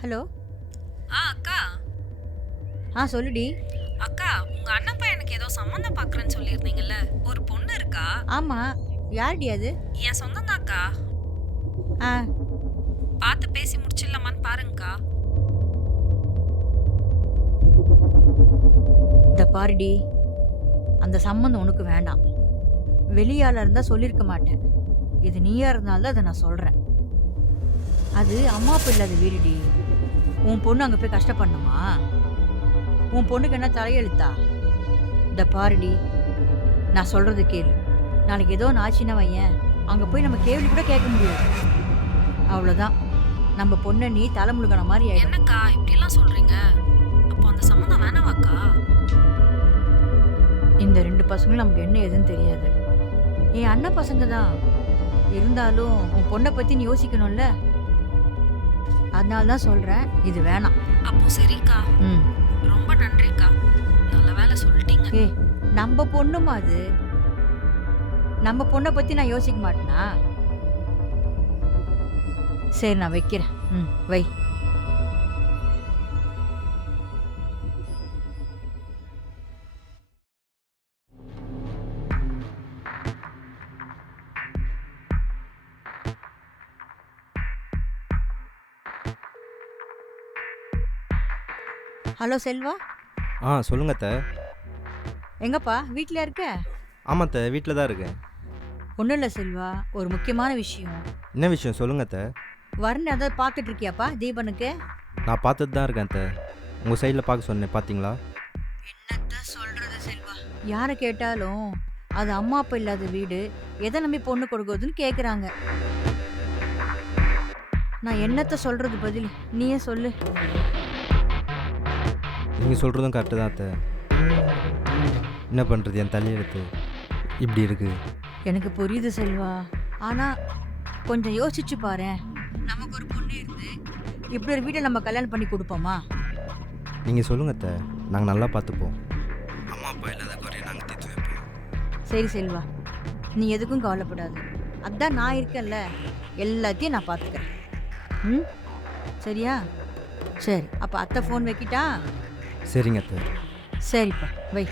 Hello. அக்கா. சொல்லுடி. அக்கா, உங்க அண்ணன் பையனுக்கு ஏதோ சம்மந்தம் பார்க்குறேன்னு சொல்லியிருந்தீங்கல்ல. ஒரு பொண்ணு இருக்கா. ஆமா. யாருடி அது? என் சொந்தம் தான்க்கா. ஆ பார்த்து பேசி முடிச்சிடலாமான்னு பாருங்கக்கா. இந்த பாருடி, அந்த சம்மந்தம் உனக்கு வேண்டாம். வெளியாளா இருந்தா சொல்லியிருக்க மாட்டேன். இது நீயா இருந்தால்தான் அதை நான் சொல்றேன். அது அம்மா அப்பா இல்லாத வீடுடி. உன் பொண்ணு அங்க போய் கஷ்டப்படணுமா? உன் பொண்ணுக்கு என்ன தலையெழுத்தா? இந்த பாருடி, நான் சொல்றது கேளு. நாளைக்கு ஏதோ ஒன்று ஆச்சுன்னா வையேன், அங்க போய் நம்ம கேள்வி கூட கேட்க முடியாது. அவ்வளவுதான். நம்ம பொண்ணை நீ தலை முழுகன மாதிரி ஆயிடும். என்னக்கா இப்படிலாம் சொல்றீங்க? அப்போ அந்த சம்மந்தம் வேணாவாக்கா? இந்த ரெண்டு பசங்களும் நமக்கு என்ன ஏதுன்னு தெரியாது. என் அண்ணன் பசங்க தான். இருந்தாலும் உன் பொண்ணை பத்தி நீ யோசிக்கணும்ல. அதனால தான் சொல்றேன், இது வேணாம். அப்போ சரிக்கா. ம். ரொம்ப நன்றிக்கா. நல்ல வேலை சொல்லிட்டீங்க. ஏய், நம்ம பொண்ணுமா அது? நம்ம பொண்ணை பத்தி நான் யோசிக்க மாட்டேனா? சரி, நான் வைக்கிறேன். வை. ஹலோ செல்வா. சொல்லுங்க அத்தை. எங்கப்பா, வீட்டில் இருக்க? ஆமாம் அத்தை, வீட்டில் தான் இருக்கேன். ஒன்றும் இல்லை செல்வா, ஒரு முக்கியமான விஷயம். என்ன விஷயம் சொல்லுங்க அத்தை. வரணும் ஏதாவது பார்த்துட்டு இருக்கியாப்பா தீபனுக்கு? நான் பார்த்துட்டு தான் இருக்கேன் அத்தை. உங்கள் சைடில் பார்க்க சொன்னேன், பார்த்தீங்களா? என்னத்த சொல்றது செல்வா, யாரை கேட்டாலும் அது அம்மா அப்பா இல்லாத வீடு, எதை நம்பி பொண்ணு கொடுக்குறதுன்னு கேட்குறாங்க. நான் என்னத்த சொல்றது பதில், நீயே சொல்லு. நீங்கள் சொல்கிறதும் கரெக்டு தான் அத்தை. என்ன பண்ணுறது, என் தலையெழுத்து இப்படி இருக்குது. எனக்கு புரியுது செல்வா, ஆனா கொஞ்சம் யோசிச்சு பாரேன். நமக்கு ஒரு பொண்ணு இருந்து இப்படி ஒரு வீட்டை நம்ம கல்யாணம் பண்ணி கொடுப்போமா? நீங்கள் சொல்லுங்க அத்தை, நாங்கள் நல்லா பார்த்துப்போம். அம்மா அப்பா இல்லாத குறைய நாங்கள் தீர்த்து வைப்போம். சரி செல்வா, நீ எதுக்கும் கவலைப்படாது. அதான் நான் இருக்கேன்ல, எல்லாத்தையும் நான் பார்த்துக்கிறேன். ம், சரியா? சரி, அப்போ அத்தை ஃபோன் வைக்கிட்டா? சரிங்க அத்தை. சரிப்பா, வை.